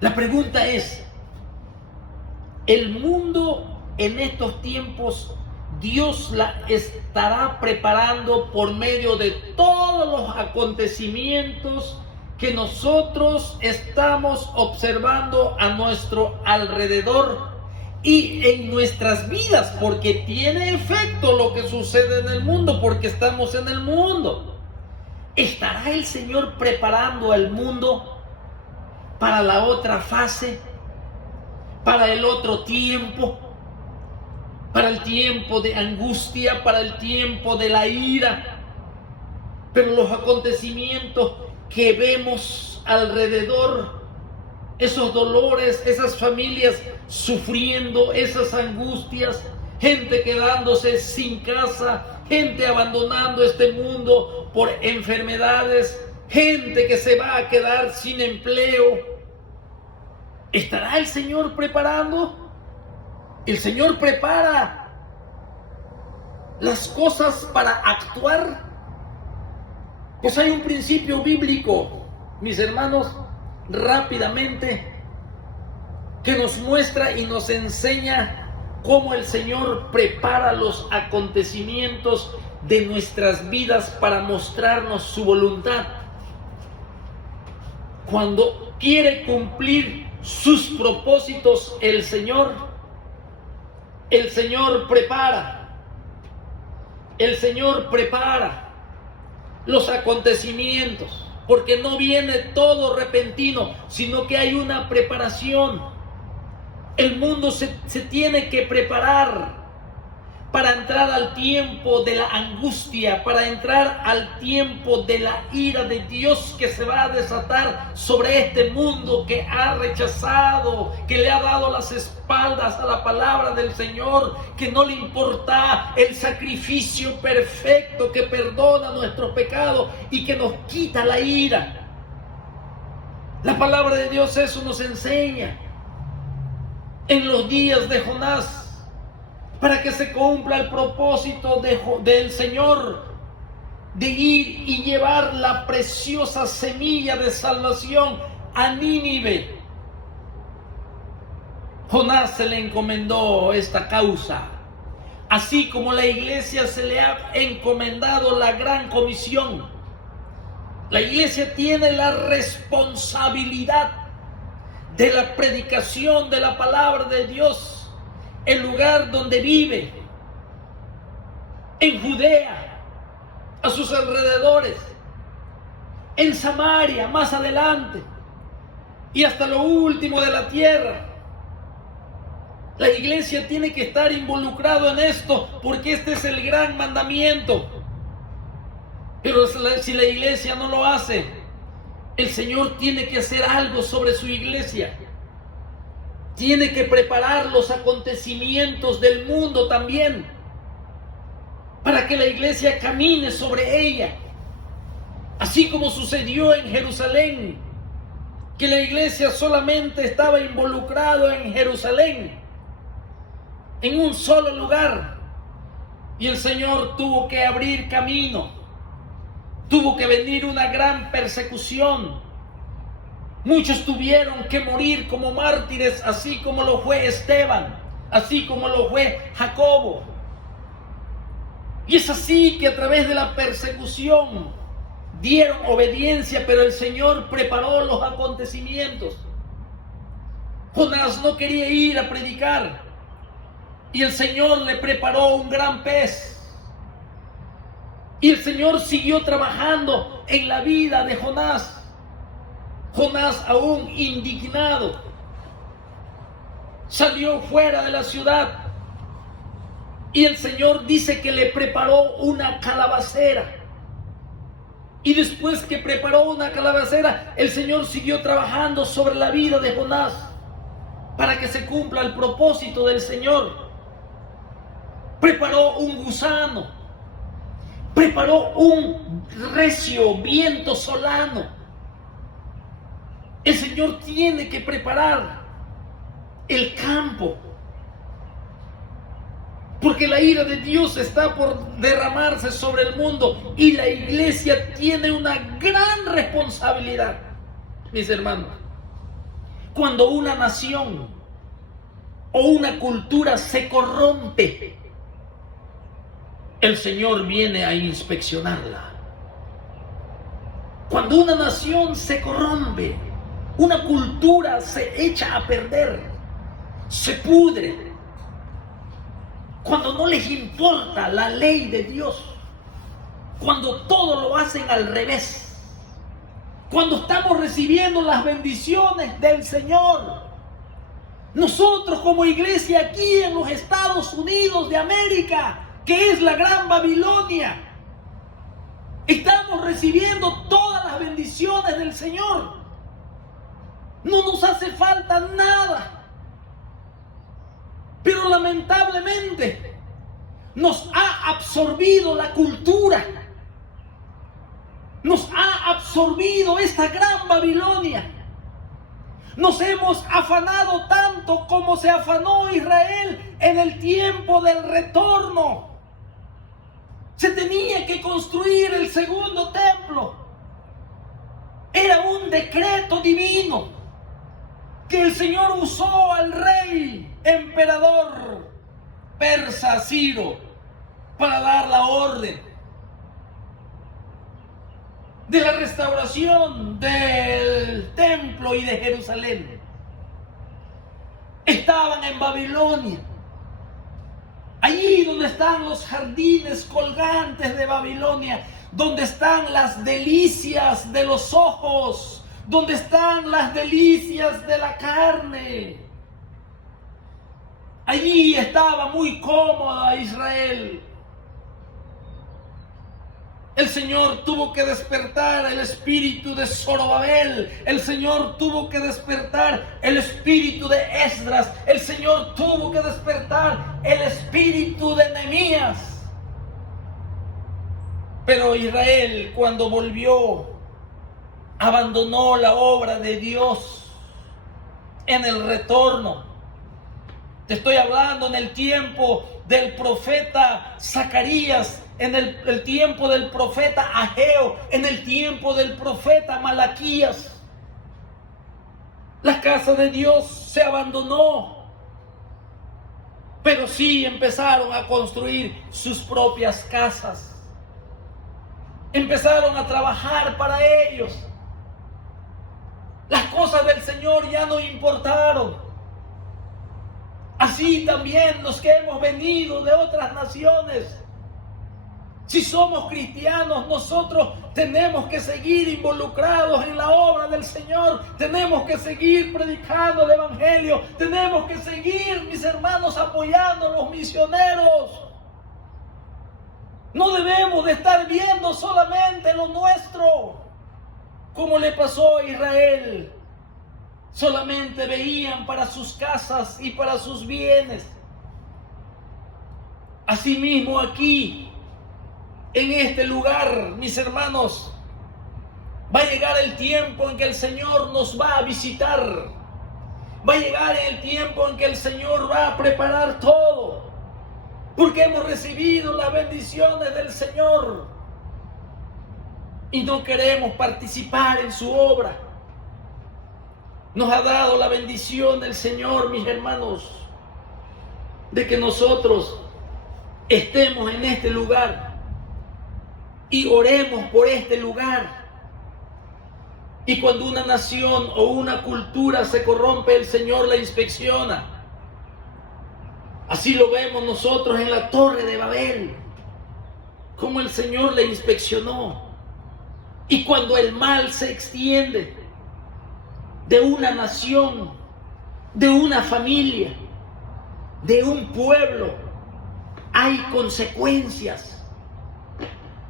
La pregunta es, ¿el mundo en estos tiempos Dios la estará preparando por medio de todos los acontecimientos que nosotros estamos observando a nuestro alrededor y en nuestras vidas? Porque tiene efecto lo que sucede en el mundo, porque estamos en el mundo. ¿Estará el Señor preparando al mundo para la otra fase, para el otro tiempo, para el tiempo de angustia, para el tiempo de la ira? Pero los acontecimientos que vemos alrededor, esos dolores, esas familias sufriendo, esas angustias, gente quedándose sin casa, gente abandonando este mundo por enfermedades, gente que se va a quedar sin empleo. ¿Estará el Señor preparando? El Señor prepara las cosas para actuar. Pues hay un principio bíblico, mis hermanos, rápidamente, que nos muestra y nos enseña cómo el Señor prepara los acontecimientos de nuestras vidas para mostrarnos su voluntad. Cuando quiere cumplir sus propósitos el Señor prepara los acontecimientos, porque no viene todo repentino, sino que hay una preparación. El mundo se tiene que preparar para entrar al tiempo de la angustia, para entrar al tiempo de la ira de Dios que se va a desatar sobre este mundo que ha rechazado, que le ha dado las espaldas a la palabra del Señor, que no le importa el sacrificio perfecto que perdona nuestros pecados y que nos quita la ira. La palabra de Dios eso nos enseña. En los días de Jonás, para que se cumpla el propósito del Señor de ir y llevar la preciosa semilla de salvación a Nínive. Jonás se le encomendó esta causa, así como la iglesia se le ha encomendado la gran comisión. La iglesia tiene la responsabilidad de la predicación de la palabra de Dios, el lugar donde vive, en Judea, a sus alrededores, en Samaria, más adelante, y hasta lo último de la tierra. La iglesia tiene que estar involucrado en esto, porque este es el gran mandamiento. Pero si la iglesia no lo hace, el Señor tiene que hacer algo sobre su iglesia. Tiene que preparar los acontecimientos del mundo también, para que la iglesia camine sobre ella. Así como sucedió en Jerusalén, que la iglesia solamente estaba involucrado en Jerusalén, en un solo lugar, y el Señor tuvo que abrir camino, tuvo que venir una gran persecución. Muchos tuvieron que morir como mártires, así como lo fue Esteban, así como lo fue Jacobo. Y es así que a través de la persecución dieron obediencia, pero el Señor preparó los acontecimientos. Jonás no quería ir a predicar, y el Señor le preparó un gran pez. Y el Señor siguió trabajando en la vida de Jonás. Jonás, aún indignado, salió fuera de la ciudad, y el Señor dice que le preparó una calabacera. Y después que preparó una calabacera, el Señor siguió trabajando sobre la vida de Jonás para que se cumpla el propósito del Señor. Preparó un gusano, preparó un recio viento solano. El Señor tiene que preparar el campo, porque la ira de Dios está por derramarse sobre el mundo, y la iglesia tiene una gran responsabilidad, mis hermanos, Cuando una nación o una cultura se corrompe, el Señor viene a inspeccionarla. Cuando una nación se corrompe, una cultura se echa a perder, se pudre, cuando no les importa la ley de Dios, cuando todo lo hacen al revés, cuando estamos recibiendo las bendiciones del Señor, nosotros como iglesia aquí en los Estados Unidos de América, que es la Gran Babilonia, estamos recibiendo todas las bendiciones del Señor. No nos hace falta nada. Pero lamentablemente nos ha absorbido la cultura. Nos ha absorbido esta Gran Babilonia. Nos hemos afanado tanto como se afanó Israel en el tiempo del retorno. Se tenía que construir el segundo templo. Era un decreto divino que el Señor usó al rey emperador persa Ciro para dar la orden de la restauración del templo y de Jerusalén. Estaban en Babilonia, allí donde están los jardines colgantes de Babilonia, donde están las delicias de los ojos, donde están las delicias de la carne. Allí estaba muy cómoda Israel. El Señor tuvo que despertar el espíritu de Zorobabel. El Señor tuvo que despertar el espíritu de Esdras. El Señor tuvo que despertar el espíritu de Nehemías. Pero Israel, cuando volvió, abandonó la obra de Dios en el retorno. Te estoy hablando en el tiempo del profeta Zacarías, en el tiempo del profeta Ageo, en el tiempo del profeta Malaquías. La casa de Dios se abandonó, pero sí empezaron a construir sus propias casas. Empezaron a trabajar para ellos. Las cosas del Señor ya no importaron. Así también los que hemos venido de otras naciones. Si somos cristianos, nosotros tenemos que seguir involucrados en la obra del Señor. Tenemos que seguir predicando el Evangelio. Tenemos que seguir, mis hermanos, apoyando a los misioneros. No debemos de estar viendo solamente lo nuestro, como le pasó a Israel. Solamente veían para sus casas y para sus bienes. Asimismo aquí, en este lugar, mis hermanos, va a llegar el tiempo en que el Señor nos va a visitar. Va a llegar el tiempo en que el Señor va a preparar todo, porque hemos recibido las bendiciones del Señor y no queremos participar en su obra. Nos ha dado la bendición del Señor, mis hermanos, de que nosotros estemos en este lugar y oremos por este lugar. Y cuando una nación o una cultura se corrompe, el Señor la inspecciona. Así lo vemos nosotros en la Torre de Babel, como el Señor la inspeccionó. Y cuando el mal se extiende de una nación, de una familia, de un pueblo, hay consecuencias.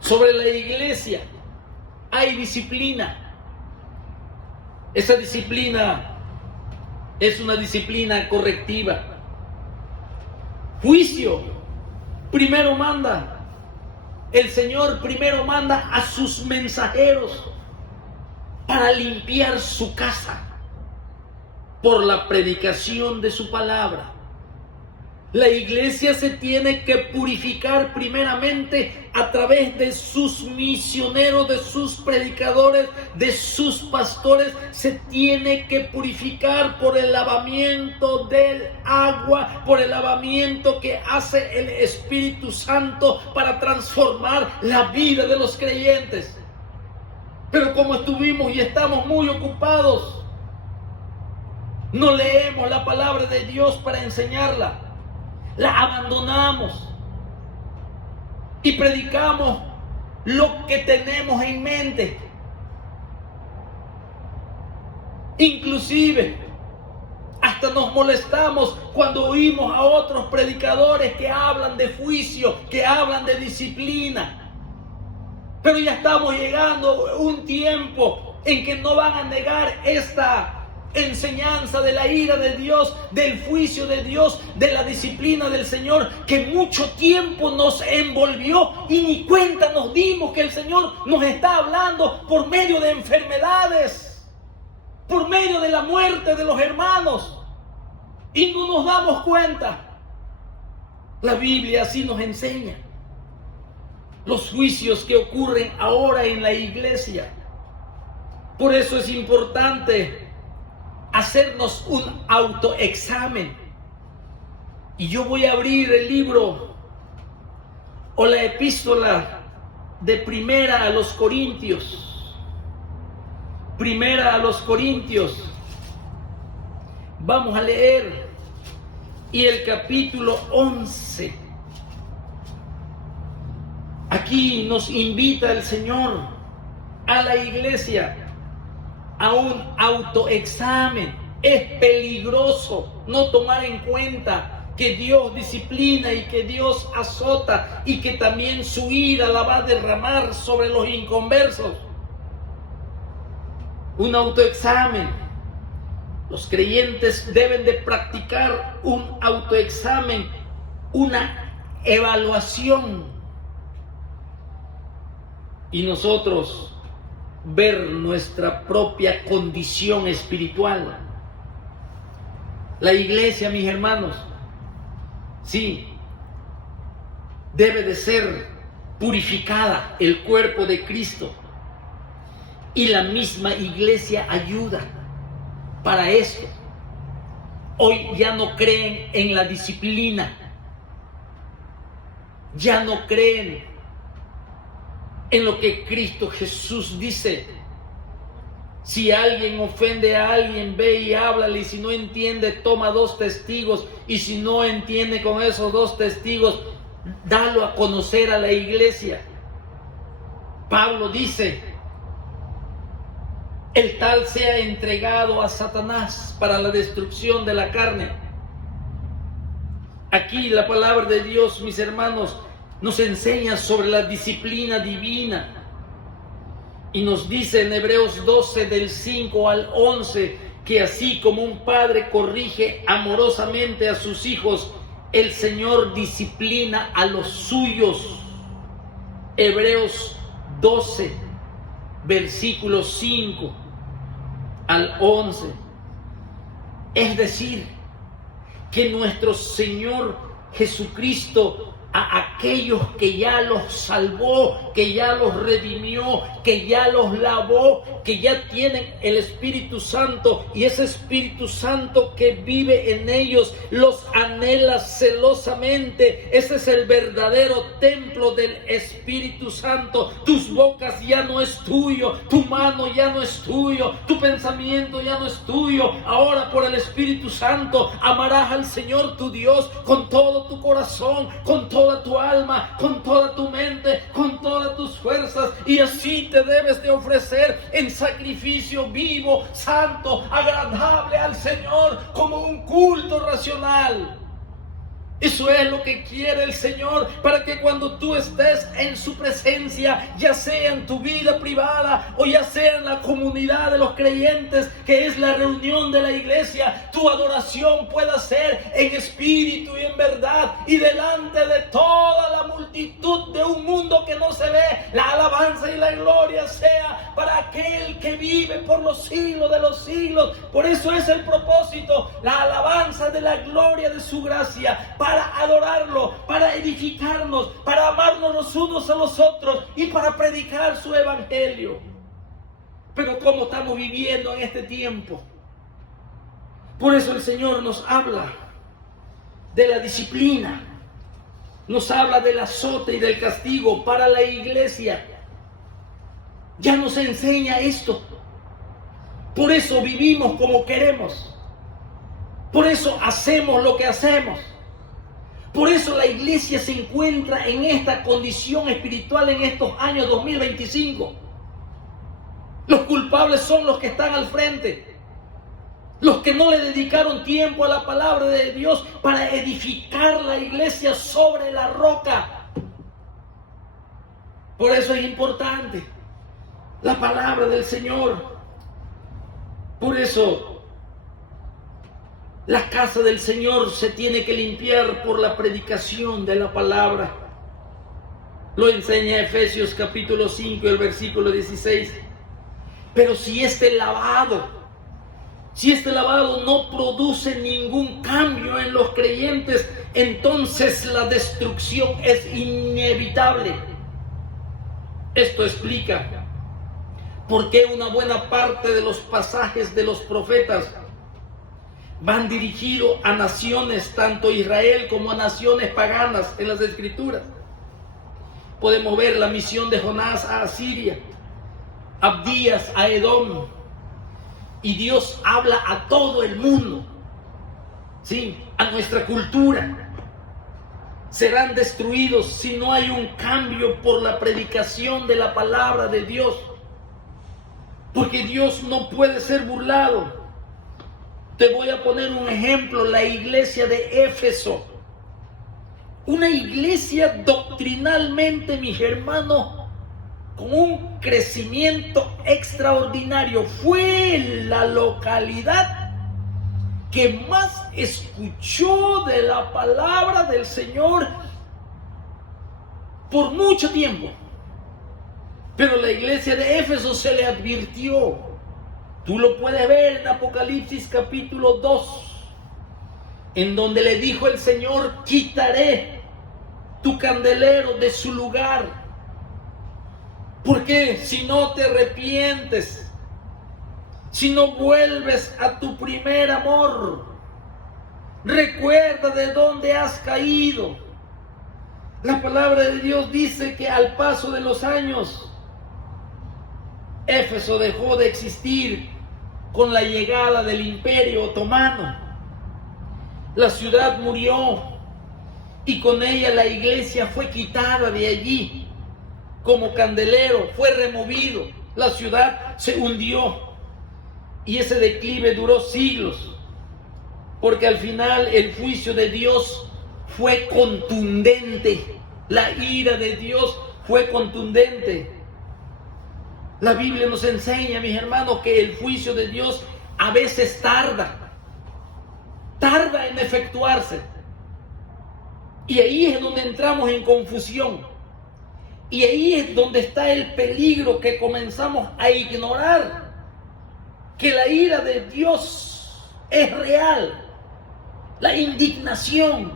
Sobre la iglesia hay disciplina. Esa disciplina es una disciplina correctiva. Juicio primero manda. El Señor primero manda a sus mensajeros para limpiar su casa por la predicación de su palabra. La iglesia se tiene que purificar primeramente a través de sus misioneros, de sus predicadores, de sus pastores. Se tiene que purificar por el lavamiento del agua, por el lavamiento que hace el Espíritu Santo para transformar la vida de los creyentes. Pero como estuvimos y estamos muy ocupados, no leemos la palabra de Dios para enseñarla. La abandonamos y predicamos lo que tenemos en mente. Inclusive, hasta nos molestamos cuando oímos a otros predicadores que hablan de juicio, que hablan de disciplina. Pero ya estamos llegando a un tiempo en que no van a negar esta enseñanza de la ira de Dios, del juicio de Dios, de la disciplina del Señor, que mucho tiempo nos envolvió y ni cuenta nos dimos que el Señor nos está hablando por medio de enfermedades, por medio de la muerte de los hermanos, y no nos damos cuenta. La Biblia así nos enseña los juicios que ocurren ahora en la iglesia. Por eso es importante hacernos un autoexamen. Y yo voy a abrir el libro o la epístola de Primera a los Corintios. Primera a los Corintios. Vamos a leer. Y el capítulo 11. Aquí nos invita el Señor a la iglesia a un autoexamen. Es peligroso no tomar en cuenta que Dios disciplina y que Dios azota y que también su ira la va a derramar sobre los inconversos. Un autoexamen. Los creyentes deben de practicar un autoexamen, una evaluación. Y nosotros ver nuestra propia condición espiritual. La iglesia, mis hermanos, sí, debe de ser purificada, el cuerpo de Cristo. Y la misma iglesia ayuda para esto. Hoy ya no creen en la disciplina, ya no creen en lo que Cristo Jesús dice. Si alguien ofende a alguien, ve y háblale, y si no entiende, toma 2 testigos, y si no entiende con esos 2 testigos, dalo a conocer a la iglesia. Pablo dice: el tal sea entregado a Satanás para la destrucción de la carne. Aquí la palabra de Dios, mis hermanos, nos enseña sobre la disciplina divina. Y nos dice en Hebreos 12 del 5 al 11 que así como un padre corrige amorosamente a sus hijos, el Señor disciplina a los suyos. Hebreos 12, versículos 5 al 11. Es decir, que nuestro Señor Jesucristo, a aquellos que ya los salvó, que ya los redimió, que ya los lavó, que ya tienen el Espíritu Santo, y ese Espíritu Santo que vive en ellos los anhela celosamente. Ese es el verdadero templo del Espíritu Santo. Tus bocas ya no es tuyo, tu mano ya no es tuyo, tu pensamiento ya no es tuyo. Ahora por el Espíritu Santo amarás al Señor tu Dios con todo tu corazón, con toda tu alma, con toda tu mente, con todas tus fuerzas, y así te debes de ofrecer en sacrificio vivo, santo, agradable al Señor, como un culto racional. Eso es lo que quiere el Señor, para que cuando tú estés en su presencia, ya sea en tu vida privada o ya sea en la comunidad de los creyentes, que es la reunión de la iglesia, tu adoración pueda ser en espíritu y en verdad, y delante de toda la multitud de un mundo que no se ve, la alabanza y la gloria sea para aquel que vive por los siglos de los siglos. Por eso es el propósito, la alabanza de la gloria de su gracia, para adorarlo, para edificarnos, para amarnos los unos a los otros y para predicar su evangelio. Pero ¿cómo estamos viviendo en este tiempo? Por eso el Señor nos habla de la disciplina, nos habla del azote y del castigo para la iglesia. Ya nos enseña esto. Por eso vivimos como queremos. Por eso hacemos lo que hacemos. Por eso la iglesia se encuentra en esta condición espiritual en estos años 2025. Los culpables son los que están al frente. Los que no le dedicaron tiempo a la palabra de Dios para edificar la iglesia sobre la roca. Por eso es importante la palabra del Señor. Por eso la casa del Señor se tiene que limpiar por la predicación de la palabra. Lo enseña Efesios capítulo 5, el versículo 16. Pero si este lavado no produce ningún cambio en los creyentes, entonces la destrucción es inevitable. Esto explica por qué una buena parte de los pasajes de los profetas van dirigidos a naciones, tanto Israel como a naciones paganas en las Escrituras. Podemos ver la misión de Jonás a Asiria, Abdías a Edom, y Dios habla a todo el mundo, ¿sí? A nuestra cultura. Serán destruidos si no hay un cambio por la predicación de la palabra de Dios, porque Dios no puede ser burlado. Te voy a poner un ejemplo, la iglesia de Éfeso. Una iglesia doctrinalmente, mis hermanos, con un crecimiento extraordinario. Fue la localidad que más escuchó de la palabra del Señor por mucho tiempo. Pero la iglesia de Éfeso se le advirtió. Tú lo puedes ver en Apocalipsis capítulo 2, en donde le dijo el Señor: quitaré tu candelero de su lugar. Porque si no te arrepientes, si no vuelves a tu primer amor, recuerda de dónde has caído. La palabra de Dios dice que al paso de los años, Éfeso dejó de existir con la llegada del Imperio Otomano. La ciudad murió y con ella la iglesia fue quitada de allí. Como candelero fue removido, la ciudad se hundió y ese declive duró siglos, porque al final el juicio de Dios fue contundente, la ira de Dios fue contundente. La Biblia nos enseña, mis hermanos, que el juicio de Dios a veces tarda en efectuarse, y ahí es donde entramos en confusión. Y ahí es donde está el peligro, que comenzamos a ignorar que la ira de Dios es real, la indignación.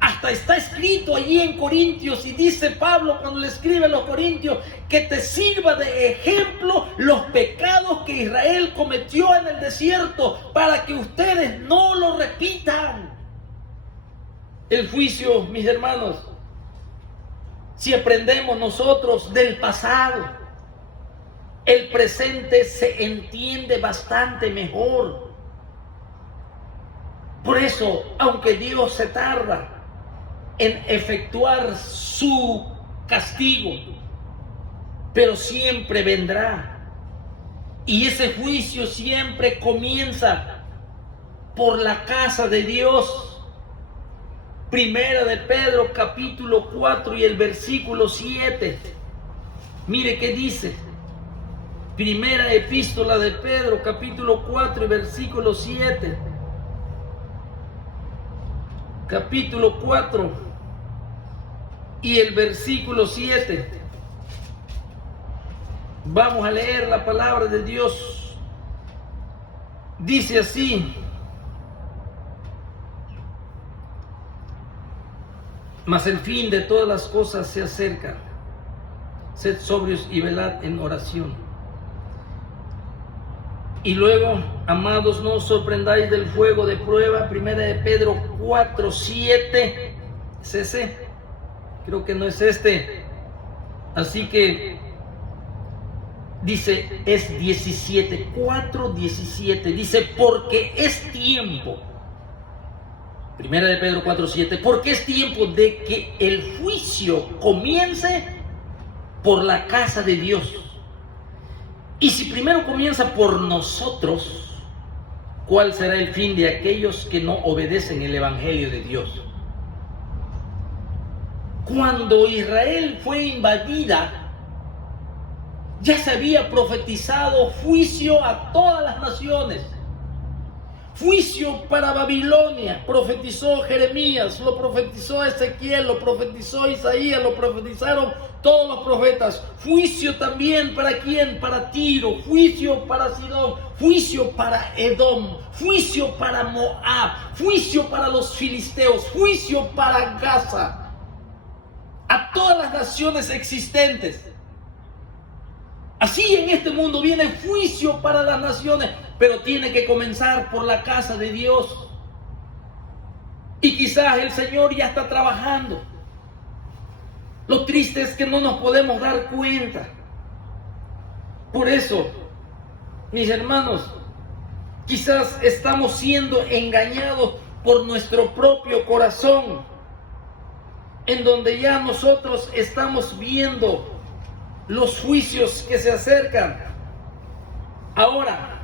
Hasta está escrito allí en Corintios, y dice Pablo cuando le escribe a los Corintios, que te sirva de ejemplo los pecados que Israel cometió en el desierto, para que ustedes no lo repitan. El juicio, mis hermanos, si aprendemos nosotros del pasado, el presente se entiende bastante mejor. Por eso, aunque Dios se tarda en efectuar su castigo, pero siempre vendrá. Y ese juicio siempre comienza por la casa de Dios. Primera de Pedro capítulo 4 y el versículo 7. Mire qué dice. Primera epístola de Pedro capítulo 4 y versículo 7. Capítulo 4 y el versículo 7. Vamos a leer la palabra de Dios. Dice así: mas el fin de todas las cosas se acerca. Sed sobrios y velad en oración. Y luego, amados, no os sorprendáis del fuego de prueba. Primera de Pedro 4:7. ¿Es ese? Creo que no es este. Así que dice, es 17, 4:17. Dice, porque es tiempo. Primera de Pedro 4:7. Porque es tiempo de que el juicio comience por la casa de Dios. Y si primero comienza por nosotros, ¿cuál será el fin de aquellos que no obedecen el Evangelio de Dios? Cuando Israel fue invadida, ya se había profetizado juicio a todas las naciones. Juicio para Babilonia, profetizó Jeremías, lo profetizó Ezequiel, lo profetizó Isaías, lo profetizaron todos los profetas. Juicio también para quién, para Tiro, juicio para Sidón, juicio para Edom, juicio para Moab, juicio para los filisteos, juicio para Gaza, a todas las naciones existentes. Así en este mundo viene juicio para las naciones, pero tiene que comenzar por la casa de Dios. Y quizás el Señor ya está trabajando. Lo triste es que no nos podemos dar cuenta. Por eso, mis hermanos, quizás estamos siendo engañados por nuestro propio corazón, en donde ya nosotros estamos viendo los juicios que se acercan. Ahora,